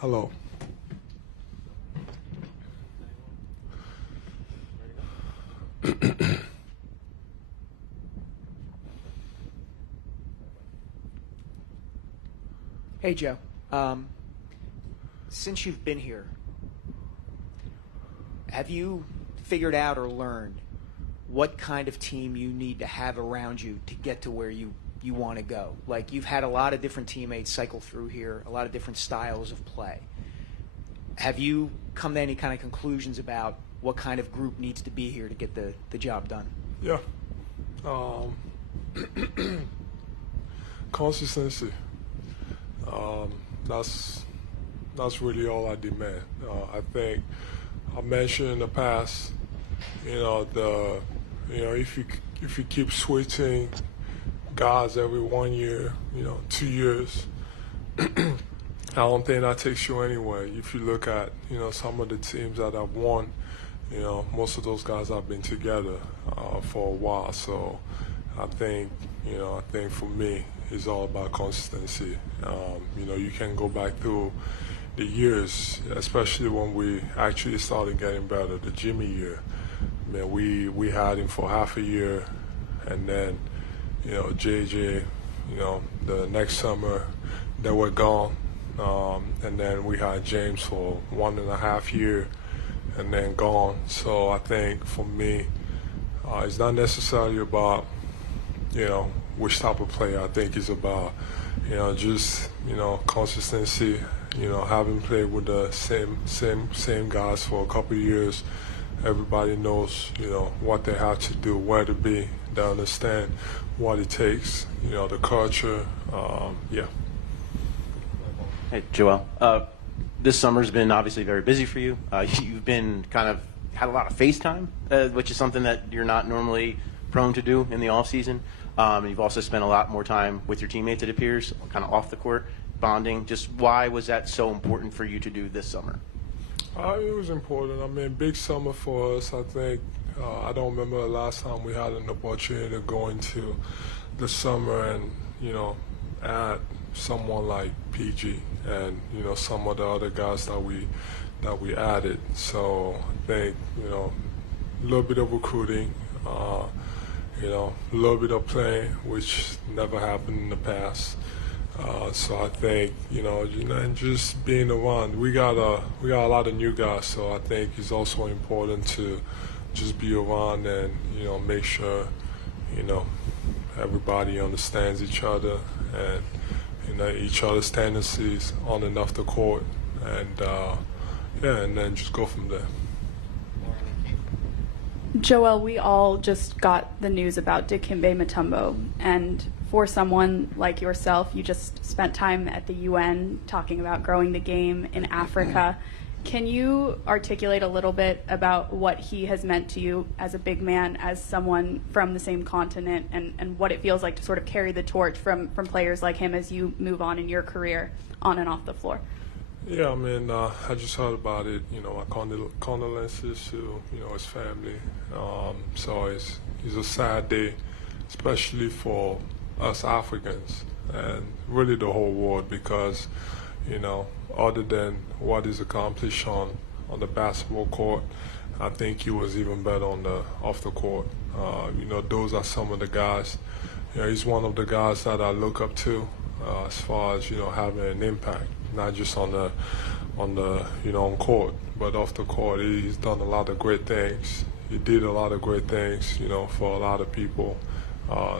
Hello. Hey, Joe. Since you've been here, have you figured out or learned what kind of team you need to have around you to get to where you want to go? Like, you've had a lot of different teammates cycle through here, a lot of different styles of play. Have you come to any kind of conclusions about what kind of group needs to be here to get the job done? Yeah. Consistency. That's really all I demand. I think I mentioned in the past, if you keep switching guys every 1 year, 2 years, I don't think that takes you anywhere. If you look at, some of the teams that have won, most of those guys have been together for a while. So I think for me, it's all about consistency. You can go back through the years, especially when we actually started getting better, the Jimmy year. Man, we had him for half a year, and then, JJ, the next summer, they were gone. And then we had James for 1.5 years and then gone. So I think for me, it's not necessarily about, which type of player. I think it's about, just, consistency, having played with the same guys for a couple of years. Everybody knows, what they have to do, where to be. They understand what it takes, the culture, yeah. Hey, Joel. This summer's been obviously very busy for you. You've been had a lot of face time, which is something that you're not normally prone to do in the off season. You've also spent a lot more time with your teammates, it appears, kind of off the court, bonding. Just why was that so important for you to do this summer? It was important. I mean, big summer for us. I think I don't remember the last time we had an opportunity to go into the summer and add someone like PG and some of the other guys that we added. So I think a little bit of recruiting, a little bit of playing, which never happened in the past. So I think and just being around. We got a lot of new guys, so I think it's also important to just be around and make sure everybody understands each other and each other's tendencies on and off the court, and and then just go from there. Joel, we all just got the news about Dikembe Mutombo, and for someone like yourself, you just spent time at the UN talking about growing the game in Africa. Can you articulate a little bit about what he has meant to you as a big man, as someone from the same continent, and what it feels like to sort of carry the torch from players like him as you move on in your career on and off the floor? Yeah, I mean, I just heard about it. My condolences to his family. So it's a sad day, especially for us Africans and really the whole world, because other than what is accomplished on the basketball court, I think he was even better off the court. Those are some of the guys. He's one of the guys that I look up to as far as having an impact, not just on court, but off the court. He's done a lot of great things. He did a lot of great things, for a lot of people.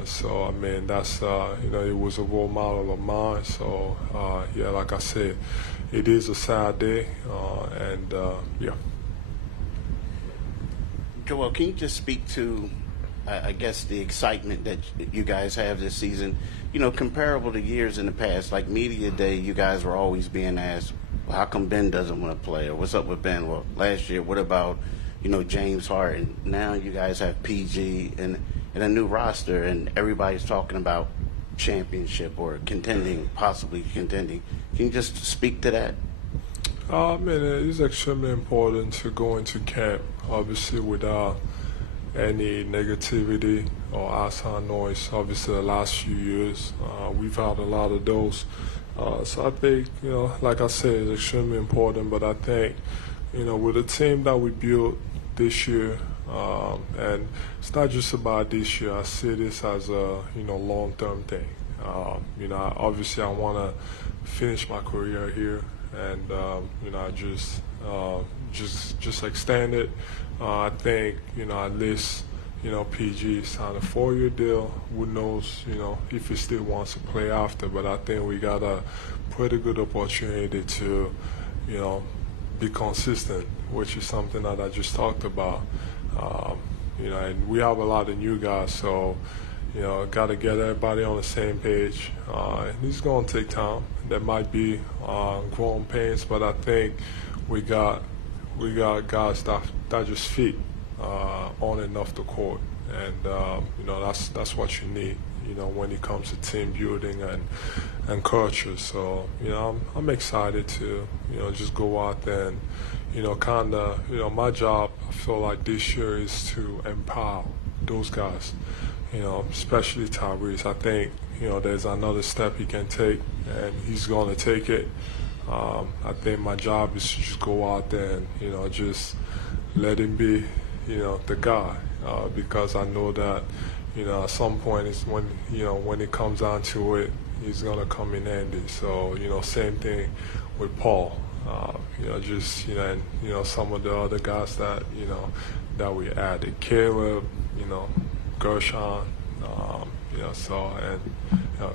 So I mean, that's it was a role model of mine. So yeah, like I said, it is a sad day, and yeah. Joel, can you just speak to, I guess, the excitement that you guys have this season? Comparable to years in the past, like media day, you guys were always being asked, well, how come Ben doesn't want to play, or what's up with Ben? Well, last year, what about James Harden? Now you guys have PG and a new roster, and everybody's talking about championship or possibly contending. Can you just speak to that? I mean, it is extremely important to go into camp, obviously, without any negativity or outside noise. Obviously, the last few years, we've had a lot of those. So I think, like I said, it's extremely important, but I think, with the team that we built this year, and it's not just about this year, I see this as a, long-term thing. Obviously I want to finish my career here, and, I just extend it. I think, at least, PG signed a 4-year deal. Who knows, if he still wants to play after. But I think we got a pretty good opportunity to, be consistent, which is something that I just talked about. And we have a lot of new guys, so, got to get everybody on the same page. And it's going to take time. There might be growing pains, but I think we got guys that just fit on and off the court, and that's what you need, when it comes to team building and culture. So I'm excited to just go out there and kind of my job, I feel like this year is to empower those guys, especially Tyrese. I think there's another step he can take, and he's going to take it. I think my job is to just go out there and just let him be the guy, because I know that at some point it's when it comes down to it, he's gonna come in handy. So same thing with Paul, and some of the other guys that that we added, Caleb, Gershon, so and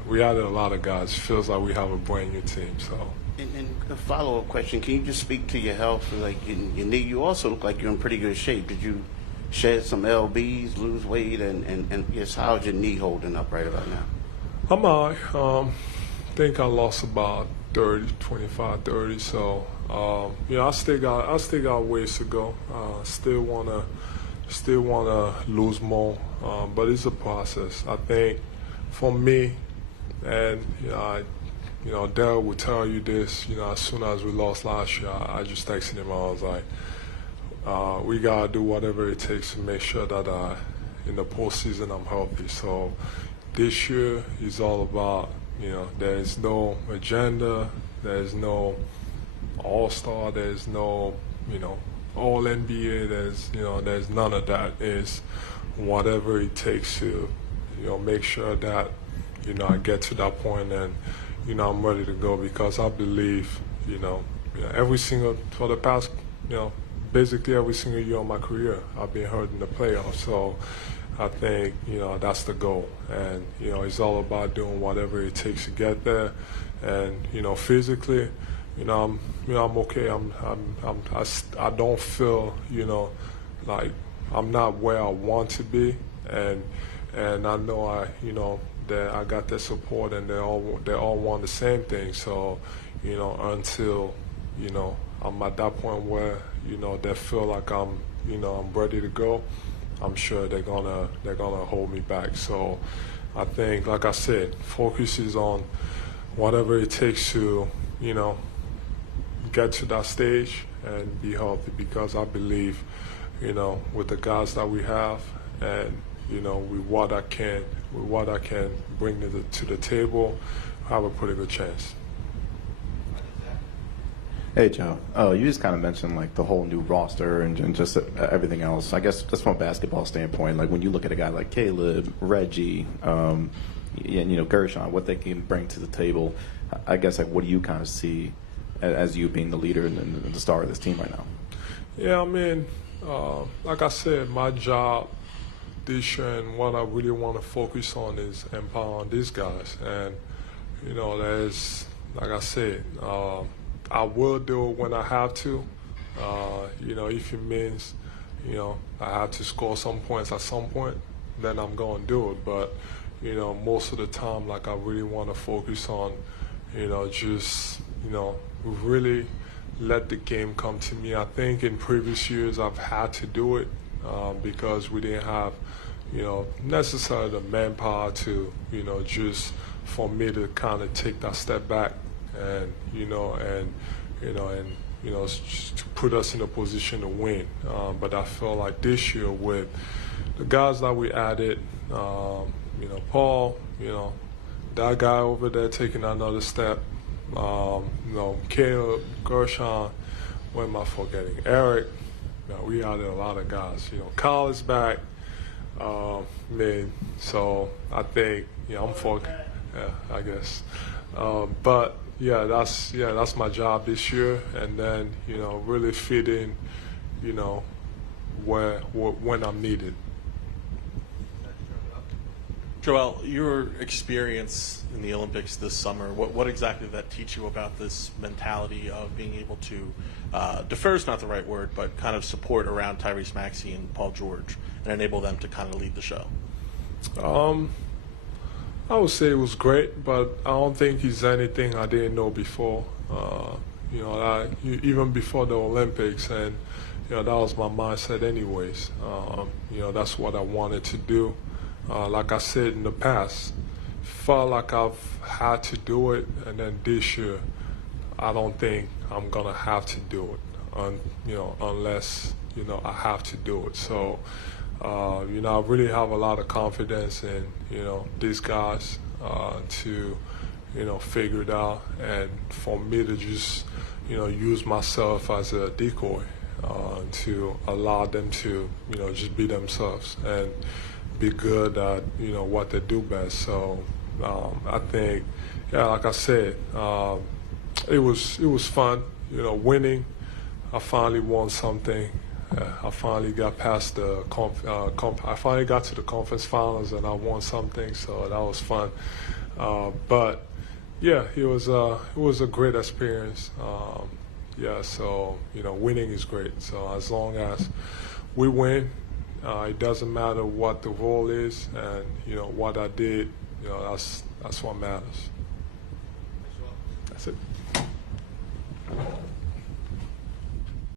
we added a lot of guys. It feels like we have a brand new team. So. And a follow-up question, can you just speak to your health? Like your knee, you also look like you're in pretty good shape. Did you shed some lbs, lose weight, and yes, how's your knee holding up right about now? I'm all right. Think I lost about 25, 30. So I still got ways to go. Still wanna lose more, but it's a process. I think for me, and Dale will tell you this, as soon as we lost last year, I just texted him. I was like, we got to do whatever it takes to make sure that in the postseason I'm healthy. So this year is all about, there's no agenda, there's no all-star, there's no, all-NBA, there's none of that. It's whatever it takes to, make sure that, I get to that point and, I'm ready to go, because I believe, for the past, basically every single year of my career, I've been hurt in the playoffs. So I think, that's the goal. And, it's all about doing whatever it takes to get there. And, physically, I'm okay. I don't feel, like I'm not where I want to be. And I know that I got their support, and they all want the same thing. So, until, I'm at that point where, they feel like I'm ready to go, I'm sure they're gonna hold me back. So I think, like I said, focus is on whatever it takes to, get to that stage and be healthy, because I believe, with the guys that we have, and with what I can bring to the table, I have a pretty good chance. Hey, Joe. You just kind of mentioned like the whole new roster and just everything else. I guess just from a basketball standpoint, like when you look at a guy like Caleb, Reggie, and Gershon, what they can bring to the table, I guess like what do you kind of see as you being the leader and the star of this team right now? Yeah, I mean, like I said, my job this year and what I really want to focus on is empowering these guys. And, there's, like I said, I will do it when I have to. If it means, I have to score some points at some point, then I'm going to do it. But, most of the time, like I really want to focus on, just, really let the game come to me. I think in previous years I've had to do it because we didn't have, necessarily the manpower to, just for me to kind of take that step back and, just to put us in a position to win. But I feel like this year with the guys that we added, Paul, that guy over there taking another step, Caleb, Gershon, what am I forgetting? Eric. We added a lot of guys. Kyle is back. So I think, I'm for, I guess. But that's my job this year, and then really fit in, when I'm needed. Joel, your experience in the Olympics this summer, what exactly did that teach you about this mentality of being able to defer is not the right word, but kind of support around Tyrese Maxey and Paul George and enable them to kind of lead the show? I would say it was great, but I don't think he's anything I didn't know before. Even before the Olympics, and that was my mindset anyways. That's what I wanted to do. Like I said in the past, felt like I've had to do it, and then this year, I don't think I'm gonna have to do it, unless I have to do it. So, I really have a lot of confidence in these guys to figure it out, and for me to just use myself as a decoy to allow them to just be themselves and be good at what they do best. So I think, like I said, it was fun. Winning. I finally won something. I finally got past the I finally got to the conference finals, and I won something. So that was fun. But yeah, it was a great experience. So winning is great. So as long as we win. It doesn't matter what the role is, and what I did. That's what matters. That's it.